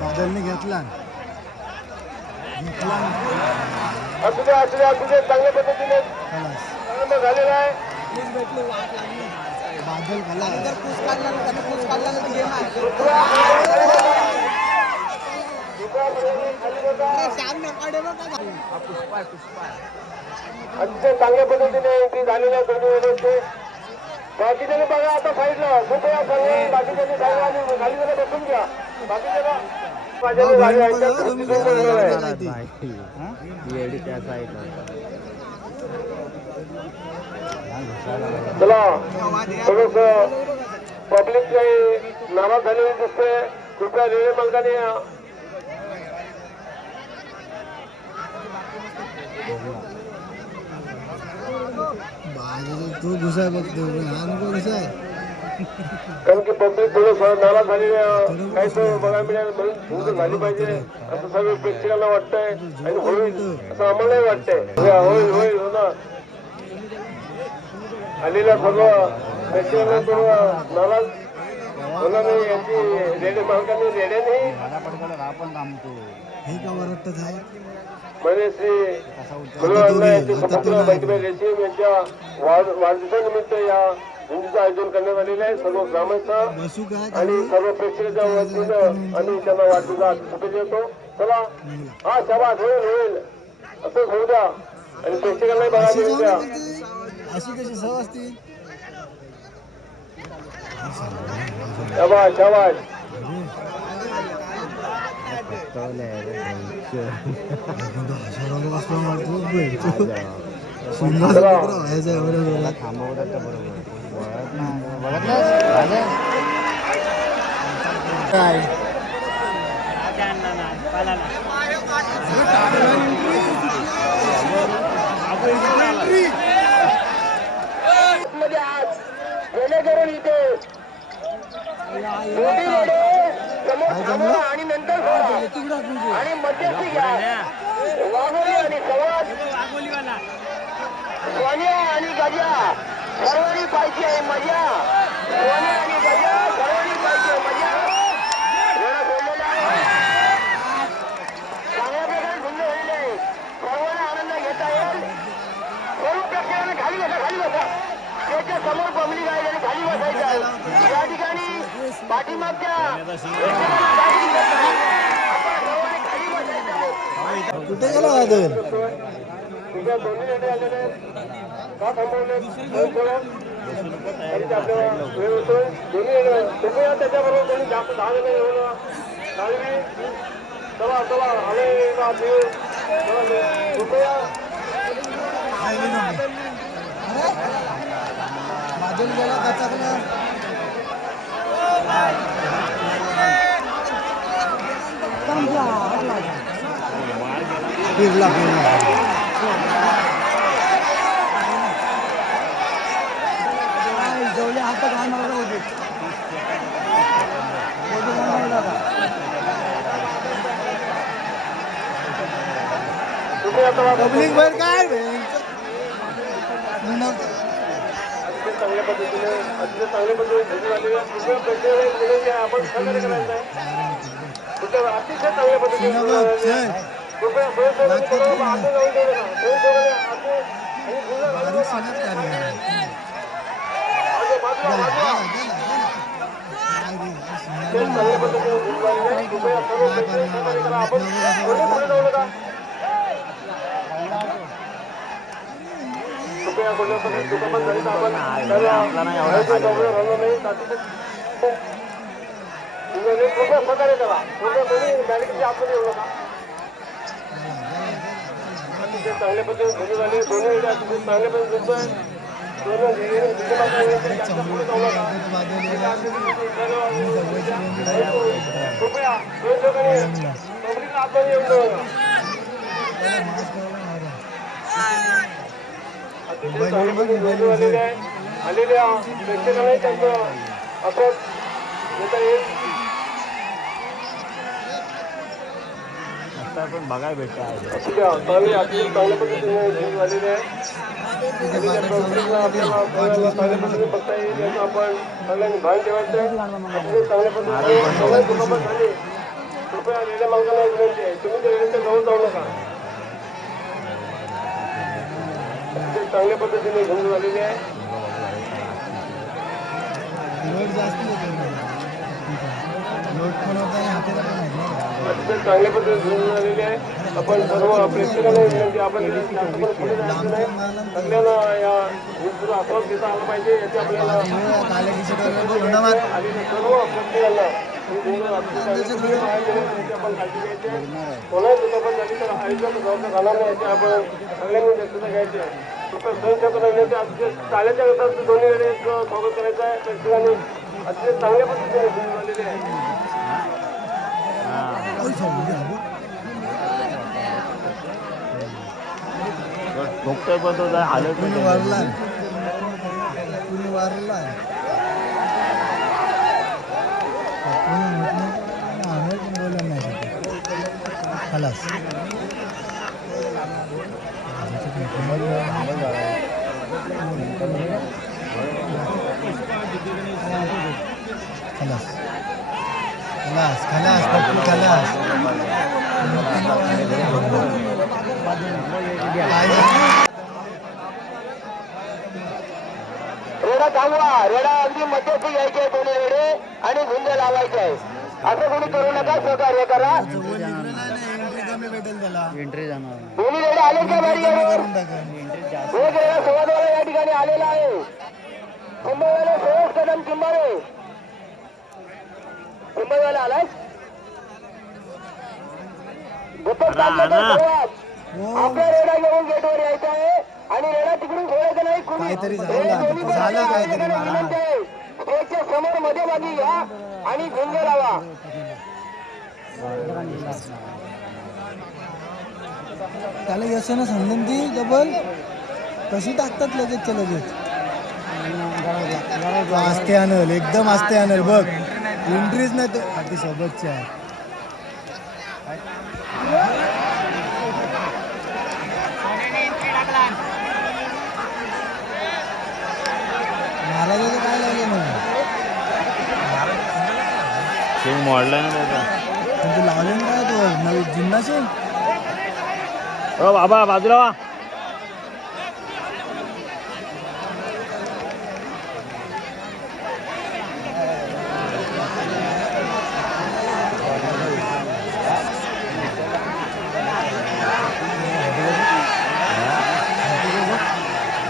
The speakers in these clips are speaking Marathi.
बादलने घेतला चांगल्या पद्धतीने प्रारंभ झालेला आहे. बादल खाला अतिशय चांगल्या पद्धतीने ती झालेल्या दोन्ही बाकीच्याने बघा आता साईडला कृपया सर्व बाकीच्याने सांगा आणि खाली जरा बसून घ्या. बाकीच्याला माझ्याने गाडी आहे चला थोडस पब्लिक काही नाराज झालेली दिसते. कृपया रेल्वे मार्गाने तू घुसाय बघतो हा नको घुसाय कारण की पब्लिक थोडं नाराज झालेली काही बघायला मिळालं म्हणून भूक झाली पाहिजे असं सर्व प्रेक्षकांना वाटतंय आणि होईल असं आम्हालाही वाटतंय. होईल होईल हो ना. आलेल्या सर्व प्रेक्षकांना थोडं नाराज होणार नाही यांची रेल्वे मालकांनी रेड्याने हे का वरटत आहे म्हणजे श्री रेशीम यांच्या वाढदिवसानिमित्त या हिंदीचं आयोजन करण्यात आलेलं आहे. सर्व ग्रामस्थ आणि सर्व प्रेक्षकांच्या वतीनं आम्ही त्यांना वाढदिवसाच्या शुभेच्छा देतो. चला हा शाबास होईल होईल असंच होऊ द्या आणि प्रेक्षकांनाही बघायला मिळू द्या. अशी कशी सव असती शाबास शाबास मध्ये आज जेणेकरून इथे समोर आणि नंतर आणि मध्यस्थी घ्या. वाघोली आणि संवाद सोन्या आणि गजा सर्वांनी पाहिजे मजा. सोन्या आणि गजा सर्वांनी पाहिजे मजा. वेळा सोडलेला आहे चांगल्या प्रकारे सुंदर झालेले आहे. सर्वांना आनंद घेता येईल. सर्व प्रेक्षकांना खाली बसा खाली बसा. त्याच्या समोर पब्लिक आहे आणि खाली बसायचं आहे. या ठिकाणी पाठीमागच्या कुठे गेला बादल तुझ्या दोन्ही रेडे आलेले आहेत का थांबवले वेळ होतोय. दोन्ही रेडे कृपया त्याच्याबरोबर कोणी जास्त 10 जण येऊन चालवी चला चला आले कृपया बादल गेला कचाकला फिरला फिरला जवळ हात घालणार होते पब्लिक वर काय चांगल्या पद्धतीने अतिशय चांगल्या पद्धतीने झुकून आलेले आपण सहकार्य करायचं आहे. अतिशय चांगल्या पद्धतीने कृपया स्वयंसेवकांनी बरोबर हात लावून देऊ नका. स्वयंसेवकांनी हात चांगल्या पद्धतीने झुकून आलेले आहे. कृपया सर्व सहकार्य करा. आपण कोणी पुढे जाऊ नका. कृपया कोणत्या पद्धतीने दुखापत झाली तर आपण कृपया सहकार्य करा. कृपया कोणी बॅरिकेडच्या आतमध्ये येऊ नका. अतिशय चांगल्या पद्धतीने झुकून झाले. दोन्ही अतिशय चांगल्या पद्धतीने झुकतोय. कृपया पब्लिक आतमध्ये येऊ नका. अतिशय चांगल्या पद्धतीने आलेल्या प्रेक्षकांनाही त्यांचं असंच देता येईल. पण बघायला भेटतं अतिशय चांगल्या पद्धतीने झालेले आहे. आपल्याला चांगल्या पद्धतीने बघता येईल याचं आपण सगळ्यांनी भान ठेवायचं आहे. अतिशय चांगल्या पद्धतीने सगळ्या दुखापत झाली कृपया रेड्या मालकांना एक विनंती आहे, तुम्ही त्या रेड्याच्या जवळ जाऊ नका. अतिशय चांगल्या पद्धतीने झुंज झालेली आहे. लोट जास्त होतो, लोट पण होता आणि हाताला पण आहे ना. अतिशय चांगल्या पद्धतीने झुंज झालेली आहे. आपण सर्व प्रेक्षकांना विनंती, आपण जास्त पण पुढे जायचं नाही. सगळ्यांना या झुंजचा आस्वाद घेता आला पाहिजे याची आपल्याला काले टी शर्ट आलेल्या सर्व प्रेक्षकांना आपण काळजी घ्यायची आहे. कोणाच दुखापत झाली तर आयुष्यात जबाबदार राहणार नाही याची आपण सगळ्यांनी दक्षता घ्यायची आहे. कृपया सहनक्षमता विनंती. अतिशय टाळ्याच्या गटात दोन्ही वेळेस स्वागत करायचं आहे. प्रेक्षकांनी अतिशय चांगल्या पद्धतीने झुंज झालेली आहे. ठोकतोय पण तो हालत कुणी वारला, कुणी वारला, बोलत नाही खलास. खलास खलास खलास पप्पू खलास. रेडा थांबवा. रेडा अगदी मध्यस्थी घ्यायचे आहे दोन्ही रेडे आणि झुंज लावायचे आहे. असं कोणी करू नका, सहकार्य करा. एंट्री जाणार दोन्ही रेडे आले का गाडीवर? एक रेडा संवादवाला या ठिकाणी आलेला आहे. कुंभवाला सुरेश कदम चिंबारे. कुंभवाला आलाय. आपल्या रेडा घेऊन गेटवर यायचं आहे आणि रेडा तिकडून सोडायचं नाही. काहीतरी झालं काहीतरी. स्टेजच्या समोर मध्ये बाजी घ्या आणि झुंज लावा. त्याला यशानं समजून ती डबल कशी टाकतात लगेचच्या लगेच. आस्ते आणल, एकदम आस्ते आणल बघ. एंट्रीच नाही तो अगदी सोबतची आहे. महाराजाचं काय लागेल मग मोडलाय ना त्याचा. म्हणजे लावले ना काय तो नवी जिन्नाशी. ओ बाबा बाजूला वा.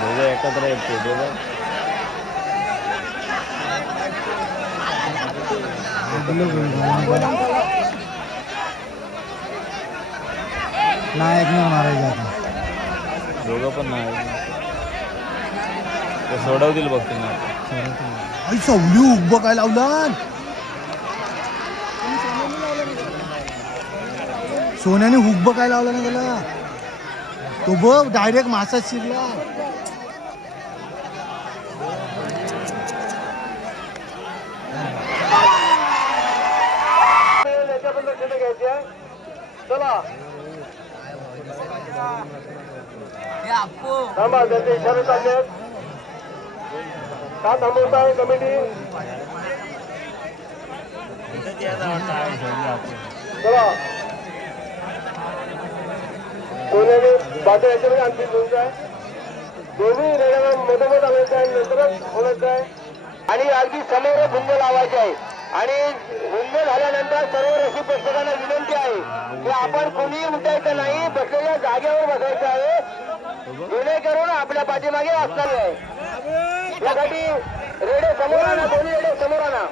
दोघं एकत्र येते दोघं. नाही ऐकणार मारायचं आता. दोघं पण नाही ते सोडवतील बघ तुम्ही. आई सवली उभं काय लावला. सोन्याने हुब्ब काय लावला ना त्याला. तो बघ डायरेक्ट मासात शिरला. चला थांबा. त्यांचे इशारे चालले आहेत. का थांबवताय कमिटी? चला सोन्याने बाटा याच्यामध्ये आणखी झुंज आहे. दोन्ही रेड्याला मधोमध आणायचं आहे, नंतरच बोलायचं आहे आणि अगदी समोर झुंज लावायचे आहे. आणि झुंज झाल्यानंतर सर्व रसिक प्रेक्षकांना विनंती आहे की आपण कोणीही उठायचं नाही, बसलेल्या जागेवर बसायचं आहे जेणेकरून आपल्या पाठीमागे असणार आहे. यासाठी रेडे समोर आणा, दोन्ही रेडे समोर आणा.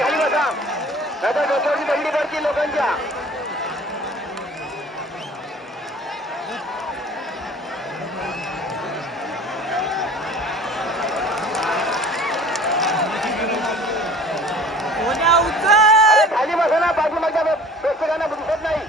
खाली बसा, नाहीतर डोक्यावरची बंडी पडती लोकांच्या. खाली बसा ना, पाठीमागच्या प्रेक्षकांना दिसत नाही.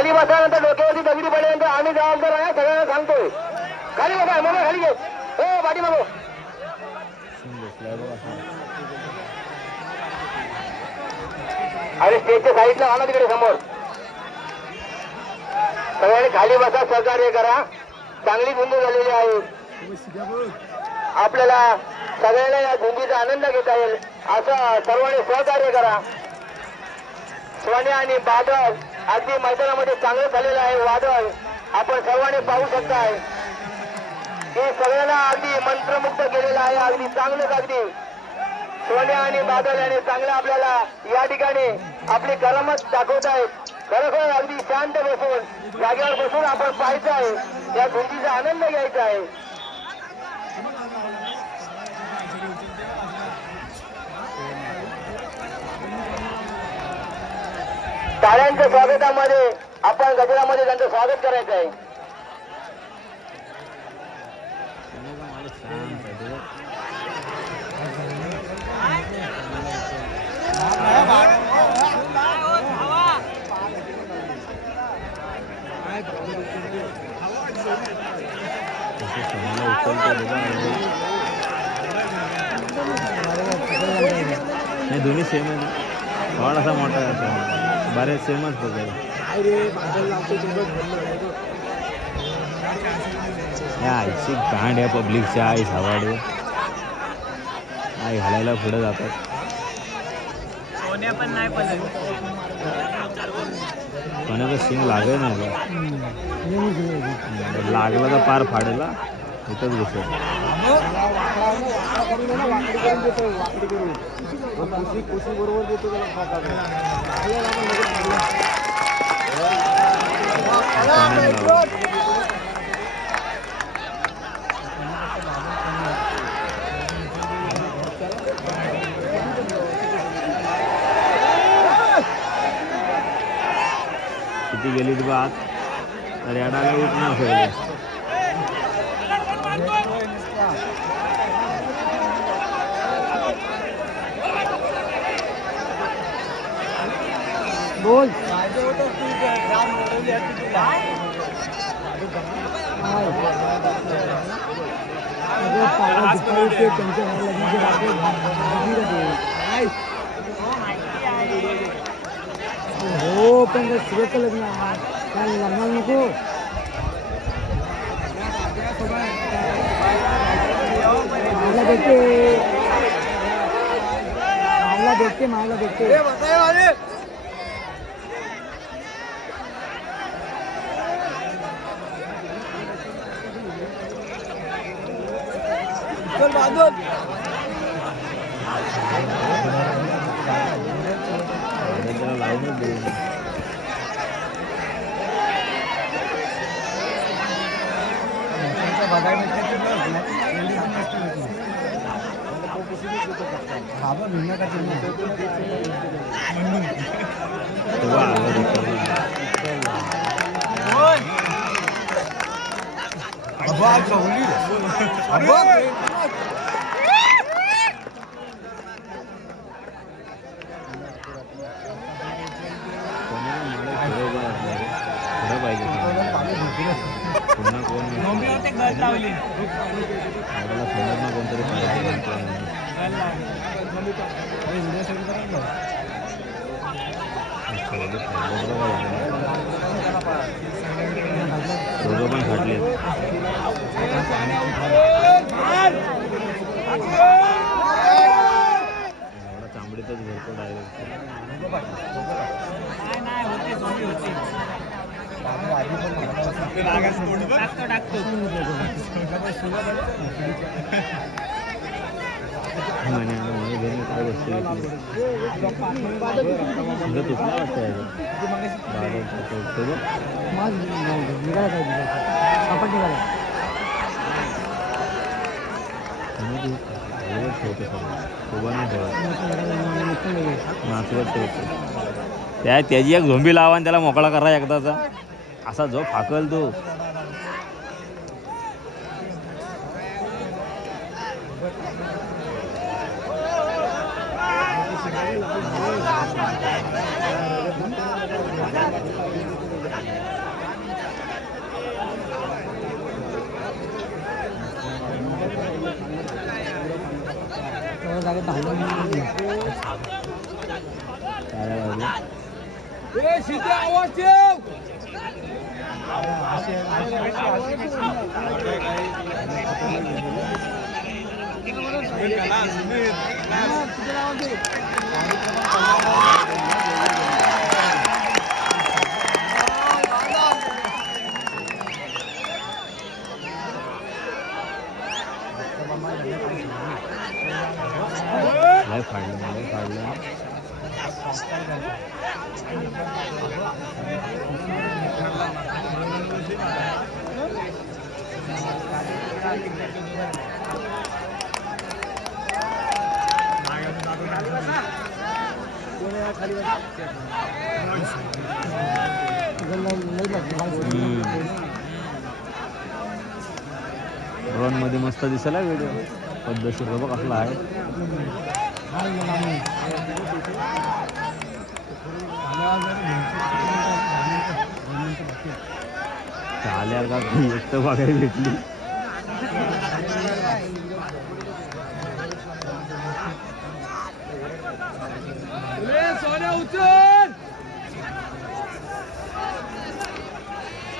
खाली बसल्यानंतर डोक्यावरती दगडी पडल्यानंतर आम्ही जबाबदार आहे सगळ्यांना सांगतोय. खाली बसा मग खाली घे हो पाठी मागो. अरे स्टेजच्या साईडला आला तिकडे समोर. सगळ्यांनी खाली बसा सहकार्य करा. चांगली झुंज झालेली आहे. आपल्याला सगळ्यांना या झुंजीचा आनंद घेता येईल असं सर्वांनी सहकार्य करा. सोन्या आणि बादल अगदी मैदानामध्ये चांगलं झालेलं आहे. वादळ आपण सर्वांनी पाहू शकताय की सगळ्यांना अगदी मंत्रमुग्ध केलेलं आहे. अगदी चांगलंच अगदी सोन्या आणि बादल याने चांगलं आपल्याला या ठिकाणी आपली करामत दाखवत आहेत. खरोखर अगदी शांत बसून जागेवर बसून आपण पाहायचं आहे. या झुंजीचा आनंद घ्यायचा आहे. टाळ्यांच्या स्वागतामध्ये आपण गजरामध्ये त्यांचं स्वागत करायचं आहे. नाही दोन्ही सेम आहे ना. थोडासा मोठा आहे. बरेच सेमच बघायला. या आईची गांड आहे पब्लिकच्या. आई सावाडे आई घालायला पुढे जातात. सोन्या पण नाही पडलं. कोणाचं सिंग लागेल नाही का. लागला तर पार फाडेला इथंच घुसेल. बरोबर देतो किती गेली ती बात तर याडाला उठणार सगळे. बोल हो पण सुरत लग्न काय लग्नाला नको. मला भेटते चल बांधून लावूनच देऊ. पुन्हा कोण लावली समोर ना कोणतरी दोघं पण फाटले. चांबडीतच भरतो डायरेक्ट. काय वस्तू तुझं तुटला वाटतं त्याची एक झोंबी लावा आणि त्याला मोकळा करा एकदाचा. असा जो फाकल तो जागेत धावलं लय फाडलं ड्रोन मध्ये मस्त दिसला व्हिडिओ पद्धतशीर बघ असला आहे आल्यावर का एक तर बघायला भेटली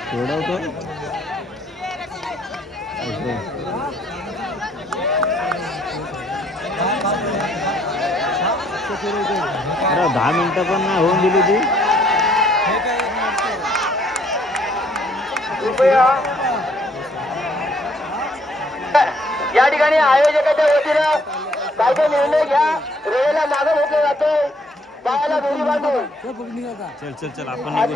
सोडवतो अरे 10 मिनिटं पण नाही होऊन दिली ती कृपया या ठिकाणी आयोजकाच्या वतीनं काय तो निर्णय घ्या रेल्वेला मागं घेतलं जातोय पायाला दोरी बांधून चल आपण निघू